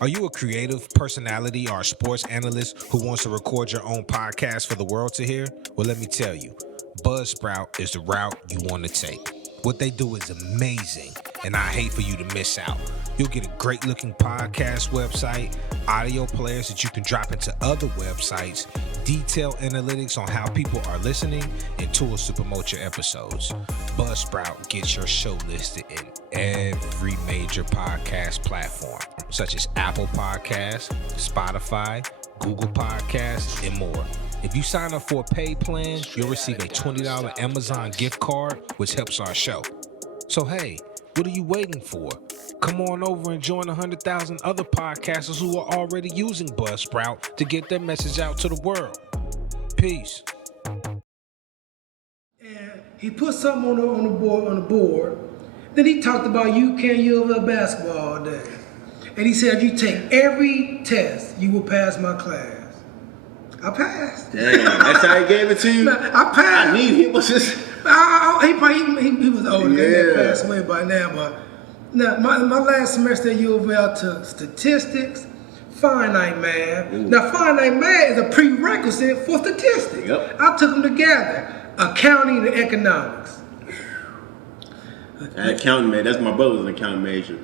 Are you a creative personality or a sports analyst who wants to record your own podcast for the world to hear? Well, let me tell you, Buzzsprout is the route you want to take. What they do is amazing, and I hate for you to miss out. You'll get a great looking podcast website, audio players that you can drop into other websites, detailed analytics on how people are listening, and tools to promote your episodes. Buzzsprout gets your show listed in every major podcast platform, such as Apple Podcasts, Spotify, Google Podcasts, and more. If you sign up for a paid plan, you'll receive a $20 Amazon gift card, which helps our show. So hey, what are you waiting for? Come on over and join 100,000 other podcasters who are already using Buzzsprout to get their message out to the world. Peace. And he put something on the board. Then he talked about UofL basketball all day. And he said, if you take every test, you will pass my class. I passed. Damn, that's how he gave it to you? I passed. I need he was just... He was older. Yeah. He passed away by now. But now, my last semester at UofL took statistics, finite math. Ooh. Now, finite math is a prerequisite for statistics. Yep. I took them together. Accounting and economics. Accounting, man, that's my brother's an accounting major.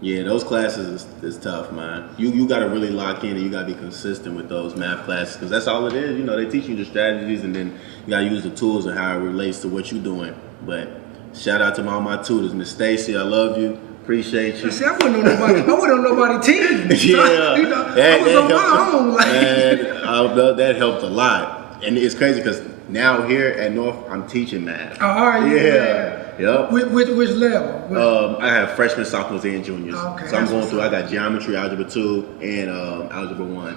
Yeah, those classes is tough, man. You got to really lock in and you got to be consistent with those math classes because that's all it is. You know, they teach you the strategies and then you got to use the tools and how it relates to what you're doing. But shout out to all my tutors. Miss Stacy, I love you. Appreciate you. See, I wasn't on nobody team. Yeah. So, you know, I was on my own. Like. That helped a lot. And it's crazy because now here at North, I'm teaching math. Oh, all right. Yeah. Yep. Which level? I have freshmen, sophomores, and juniors. Okay, so I'm going through. I got geometry, algebra 2, and algebra 1.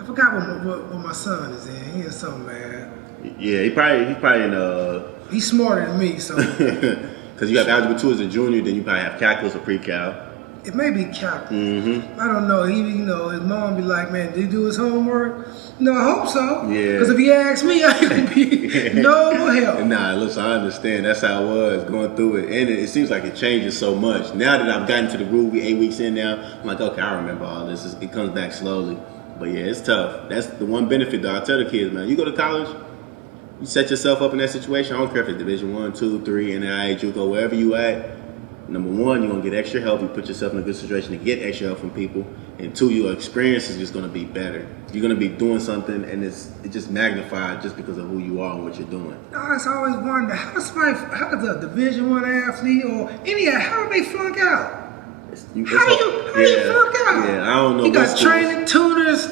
I forgot what my son is in. He is something, man. Yeah, he's probably in He's smarter than me, so. Because you have algebra 2 as a junior, then you probably have calculus or pre-cal. It may be calculus. Mm-hmm. I don't know. His mom be like, man, did he do his homework? No, I hope so. Yeah. Because if he asks me, I could be no help. Nah, listen, I understand. That's how it was going through it. And it seems like it changes so much. Now that I've gotten to the groove, we 8 weeks in now, I'm like, okay, I remember all this. It comes back slowly. But yeah, it's tough. That's the one benefit, though. I tell the kids, man, you go to college, you set yourself up in that situation. I don't care if it's Division 1, 2, 3, NAIA, JUCO, wherever you at. Number one, you're going to get extra help. You put yourself in a good situation to get extra help from people. And two, your experience is just going to be better. You're going to be doing something, and it's just magnified just because of who you are and what you're doing. I always wonder, how does a Division 1 athlete or how do they flunk out? How do you flunk out? Yeah, I don't know. You got training, tutors,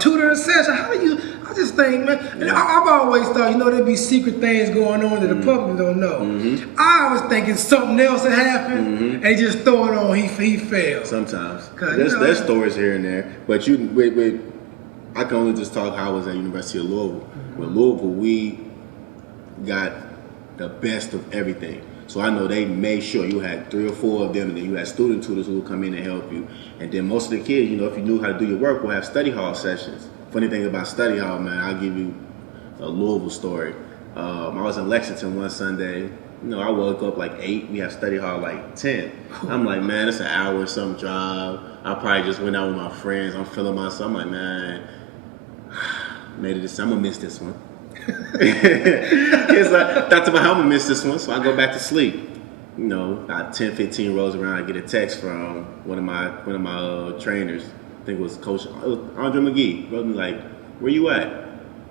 tutor session. How do you? I just think, man. Yeah. I've always thought, there'd be secret things going on that the public don't know. Mm-hmm. I was thinking something else had happened, and they just throw it on. He failed. Sometimes there's stories here and there, but I can only just talk how I was at University of Louisville. Mm-hmm. With Louisville, we got the best of everything. So I know they made sure you had 3 or 4 of them, and then you had student tutors who would come in and help you. And then most of the kids, if you knew how to do your work, will have study hall sessions. Funny thing about study hall, man, I'll give you a Louisville story. I was in Lexington one Sunday. I woke up like 8. We have study hall like 10. I'm like, man, it's an hour or some drive. I probably just went out with my friends. I'm feeling myself. I'm like, man, made it this. I'm gonna miss this one. It's like, thought to myself, I'm gonna miss this one, so I go back to sleep. About 10, 15 rolls around, I get a text from one of my trainers. I think it was Andre McGee. Wrote me like, "Where you at?"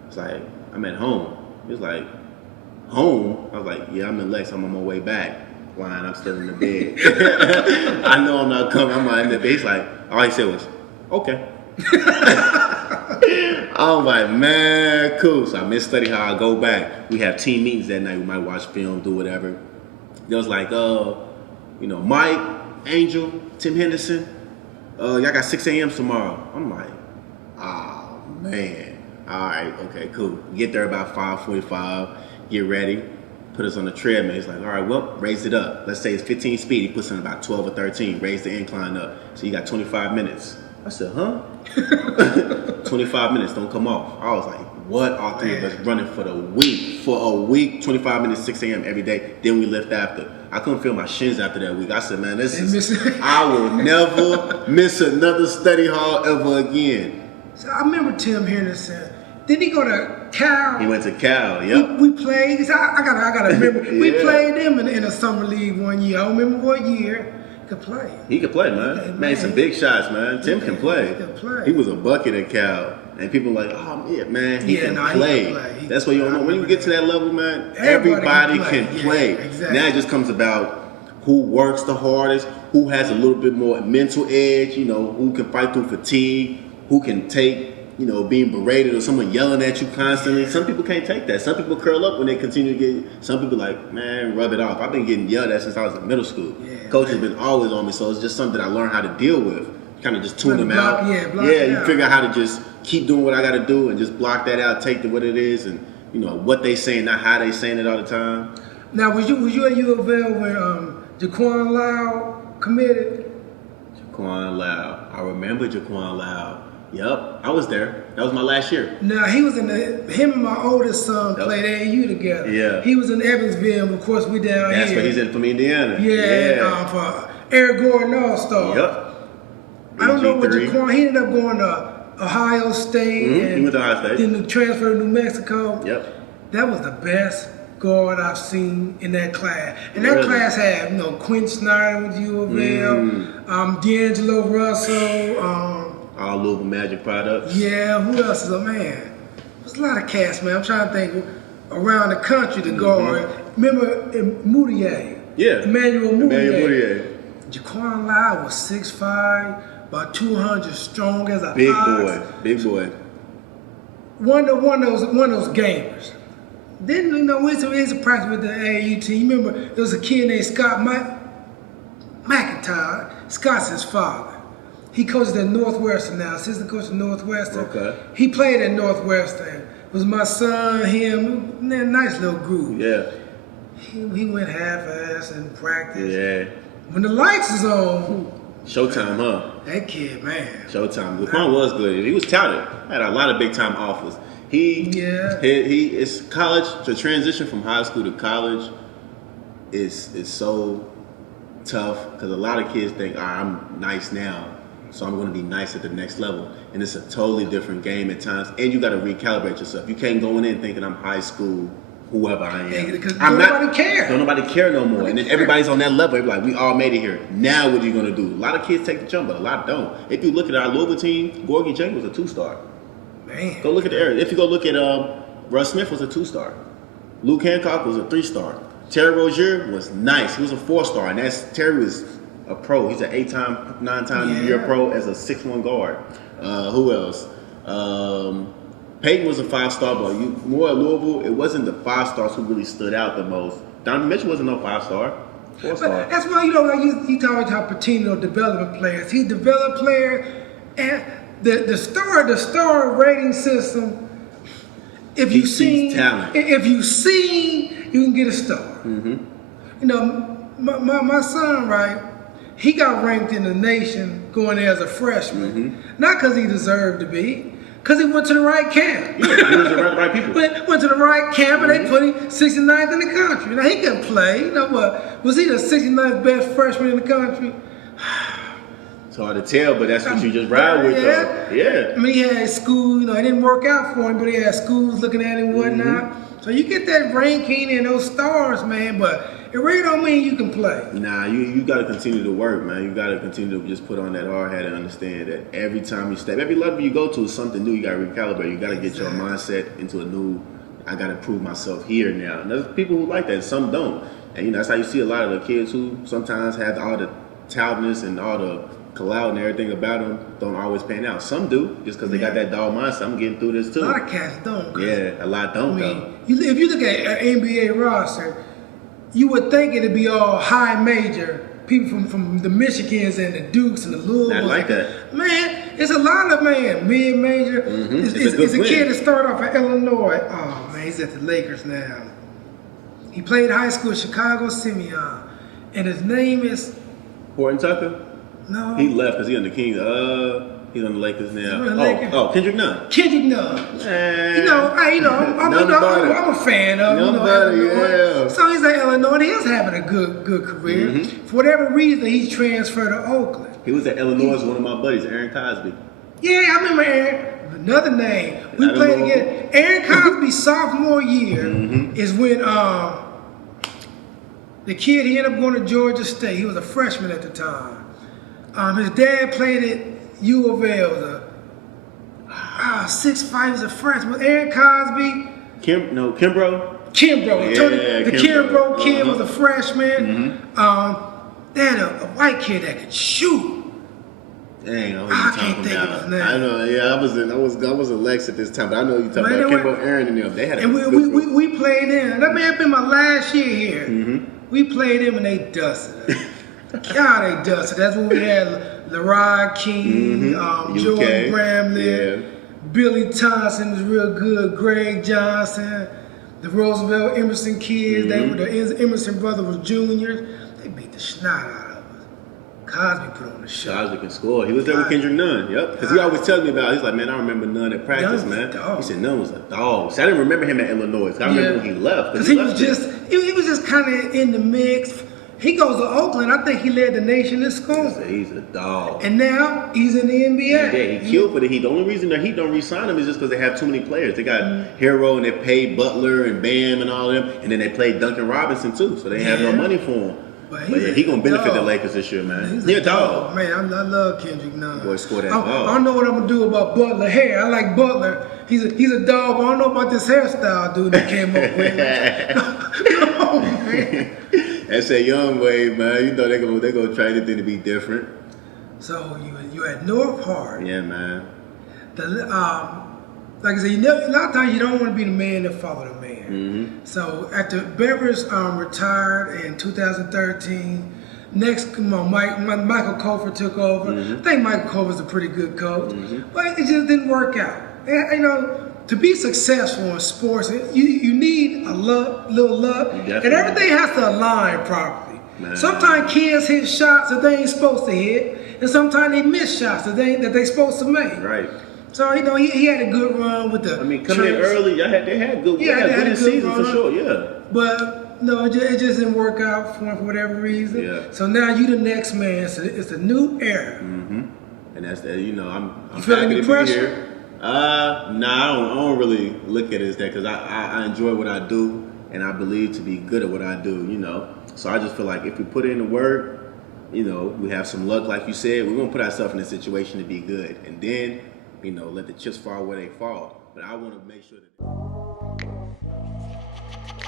It's like, "I'm at home." He was like, "Home?" I was like, "Yeah, I'm in Lex. I'm on my way back." Lying, I'm still in the bed. I know I'm not coming. I'm not in the bed. He's like, all he said was, "Okay." I'm like, man, cool. So I missed study hall. I go back. We have team meetings that night. We might watch film, do whatever. There was like, Mike, Angel, Tim Henderson. Y'all got 6 a.m. tomorrow. I'm like, oh, man. All right, okay, cool. Get there about 5:45. Get ready. Put us on the treadmill. He's like, all right, well, raise it up. Let's say it's 15 speed. He puts in about 12 or 13. Raise the incline up. So you got 25 minutes. I said, huh? 25 minutes, don't come off. I was like, what? All 3 of us running for a week, 25 minutes, 6 a.m. every day. Then we lift after. I couldn't feel my shins after that week. I said, man, I will never miss another study hall ever again. So I remember Tim Henderson. Didn't he go to Cal? He went to Cal, yep. We played. So I gotta remember. Yeah. We played them in a summer league one year. I don't remember what year. He could play. He could play, man. Yeah, Made some big shots, man. Tim can play. He can play. He was a bucket at Cal. And people were like, oh, yeah, man, he can play. He can play. That's what you don't know. When you get to that level, man, everybody can play. Yeah, exactly. Now it just comes about who works the hardest, who has a little bit more mental edge, you know, who can fight through fatigue, who can take, you know, being berated or someone yelling at you constantly. Some people can't take that. Some people curl up when they continue to get, some people like, man, rub it off. I've been getting yelled at since I was in middle school. Yeah, Coach has been always on me, so it's just something I learned how to deal with. Kind of just tune them out. You figure out how to just keep doing what I got to do and just block that out, take what it is, and you know what they saying, not how they saying it all the time. Now, was you at UofL when Jaquan Loud committed? Jaquan Loud, I remember Jaquan Loud. Yep, I was there. That was my last year. Now he was him and my oldest son played AAU together. Yeah. He was in Evansville. Of course, we down That's here. where he's in from Indiana. Yeah. For Eric Gordon All-Star. Yep. I don't know what Jaquan. He ended up going to Ohio State. Mm-hmm. He went to Ohio State. Then transferred to New Mexico. Yep. That was the best guard I've seen in that class. And that class had, you know, Quinn Snyder with UofL, D'Angelo Russell. All Louisville Magic products. Yeah, who else is a man? There's a lot of cats, man. I'm trying to think around the country to guard. Remember Moutier? Yeah. Emmanuel Moutier. Moutier. Jaquan Loud was 6'5", about 200, strong as a big ox. Big boy. One of those gamers. Then, you know, we used to practice with the AAU team. Remember, there was a kid named Scott McIntyre. Scott's his father. He coaches at Northwestern now, assistant coach at Northwestern. Okay. He played at Northwestern. It was my son, him, nice little group. Yeah. He went half-ass in practice. Yeah. When the lights is on, Showtime, huh? that kid, man. Showtime. Laquan was good. He was touted. Had a lot of big time offers. It's college. The transition from high school to college is so tough because a lot of kids think, I'm nice now, so I'm going to be nice at the next level. And it's a totally different game at times. And you got to recalibrate yourself. You can't go in thinking I'm high school, whoever I am. Because nobody care. Don't nobody care no more. And then everybody's on that level. Like, we all made it here. Now what are you going to do? A lot of kids take the jump, but a lot don't. If you look at our Louisville team, Gorgie Jenkins was a 2-star. Man. Go look at the area. If you go look at Russ Smith was a 2-star. Luke Hancock was a 3-star. Terry Rozier was nice. He was a 4-star. And Terry was a pro. He's an 8-time, 9-time year pro as a 6'1" guard. Who else? Peyton was a 5-star, but more at Louisville, it wasn't the 5-stars who really stood out the most. Donovan Mitchell wasn't no 5-star. 4-star. That's why, you know, like you talk about how Pitino developing players. He developed players, and the star rating system. If you see talent, you can get a star. Mm-hmm. You know, my son, right? He got ranked in the nation going there as a freshman, not because he deserved to be. Because he went to the right camp. Yeah, he was around the right people. Went to the right camp, and they put him 69th in the country. Now, he couldn't play. You know what? Was he the 69th best freshman in the country? It's hard to tell, but that's what you just ride with, though. Yeah. I mean, he had school. You know, it didn't work out for him, but he had schools looking at him and whatnot. So you get that ranking and those stars, man, but it really don't mean you can play. Nah, you got to continue to work, man. You got to continue to just put on that hard hat and understand that every time you step, every level you go to is something new. You got to recalibrate. You got to get your mindset into a new, I got to prove myself here now. And there's people who like that, and some don't. And, you know, that's how you see a lot of the kids who sometimes have all the talentness and all the clout and everything about them don't always pan out. Some do, just because they got that dog mindset. I'm getting through this, too. A lot of cats don't. Yeah, a lot don't, though. If you look at an NBA roster, you would think it'd be all high major people from the Michigans and the Dukes and the Louisville. Not like that. Man, it's a lot of mid major. It's a kid that started off at Illinois. Oh man, he's at the Lakers now. He played high school at Chicago Simeon, and his name is Horton Tucker. No. He left because he on the Kings. He's on the Lakers now. Lakers. Kendrick Nunn. Kendrick Nunn. I'm a fan of him. Yeah. So he's at Illinois, and he's having a good career. Mm-hmm. For whatever reason, he's transferred to Oakland. He was at Illinois with one of my buddies, Aaron Cosby. Yeah, I remember Aaron. Another name. We played again. Aaron Cosby's sophomore year is when the kid, he ended up going to Georgia State. He was a freshman at the time. His dad played at UofL. 6'5", was a freshman. Aaron Cosby. Kimbrough. The Kimbrough kid was a freshman. They had a white kid that could shoot. Dang, I can't think of his name. I know, yeah, I was in Lex at this time, but I know you talking about Kimbrough, Aaron, and them. They had we played them. That may have been my last year here. We played them and they dusted us. God, they dusted. That's when we had LeRod King, Jordan Bramlett, Billy Thompson was real good, Greg Johnson, the Roosevelt Emerson kids. They were the Emerson brothers was juniors. They beat the snot out of us. Cosby put on the show. Cosby can score. He was there with Kendrick Nunn. Yep. Because he always tells me about it. He's like, man, I remember Nunn at practice, man. He said Nunn was a dog. So I didn't remember him at Illinois. I remember when he left. Because he was just kind of in the mix. He goes to Oakland. I think he led the nation in scoring. He's a dog. And now he's in the NBA. Yeah, he killed for the Heat. The only reason the Heat don't re-sign him is just because they have too many players. They got Hero and they paid Butler and Bam and all of them. And then they played Duncan Robinson too. So they have no money for him. But he's going to benefit the Lakers this year, man. He's a dog. Man, I love Kendrick Nunn. Boy, score that ball. I don't know what I'm going to do about Butler hair. I like Butler. He's a dog, but I don't know about this hairstyle dude that came up with. Come on, man. That's a young wave, man. You know they're gonna try anything to be different. So you at North Hardin. Yeah, man. Like I said, a lot of times you don't want to be the man that follow the man. So after Bever's retired in 2013, next Michael Baffour took over. I think Michael Baffour's a pretty good coach, but it just didn't work out. To be successful in sports, you need a little luck, and everything has to align properly. Man. Sometimes kids hit shots that they ain't supposed to hit, and sometimes they miss shots that they're supposed to make. Right. So he had a good run with the. Coming in early, they had good. They had good season for sure. Yeah. But no, it just didn't work out for him for whatever reason. Yeah. So now you the next man. So it's a new era. And that's that. I'm feeling happy the to pressure? be here. I don't really look at it as that because I enjoy what I do and I believe to be good at what I do. So I just feel like if we put in the work, we have some luck, like you said, we're gonna put ourselves in a situation to be good, and then let the chips fall where they fall. But I want to make sure that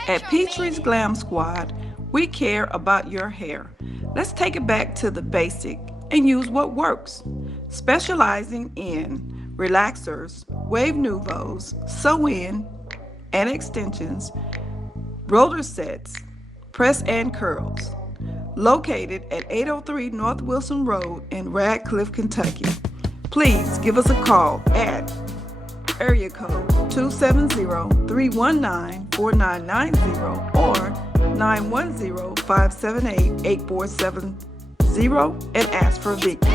at Petrie's Glam Squad, we care about your hair. Let's take it back to the basic and use what works, specializing in relaxers, wave nouveaux, sew-in and extensions, roller sets, press and curls. Located at 803 North Wilson Road in Radcliffe, Kentucky. Please give us a call at area code 270-319-4990 or 910-578-8470 and ask for Vicky.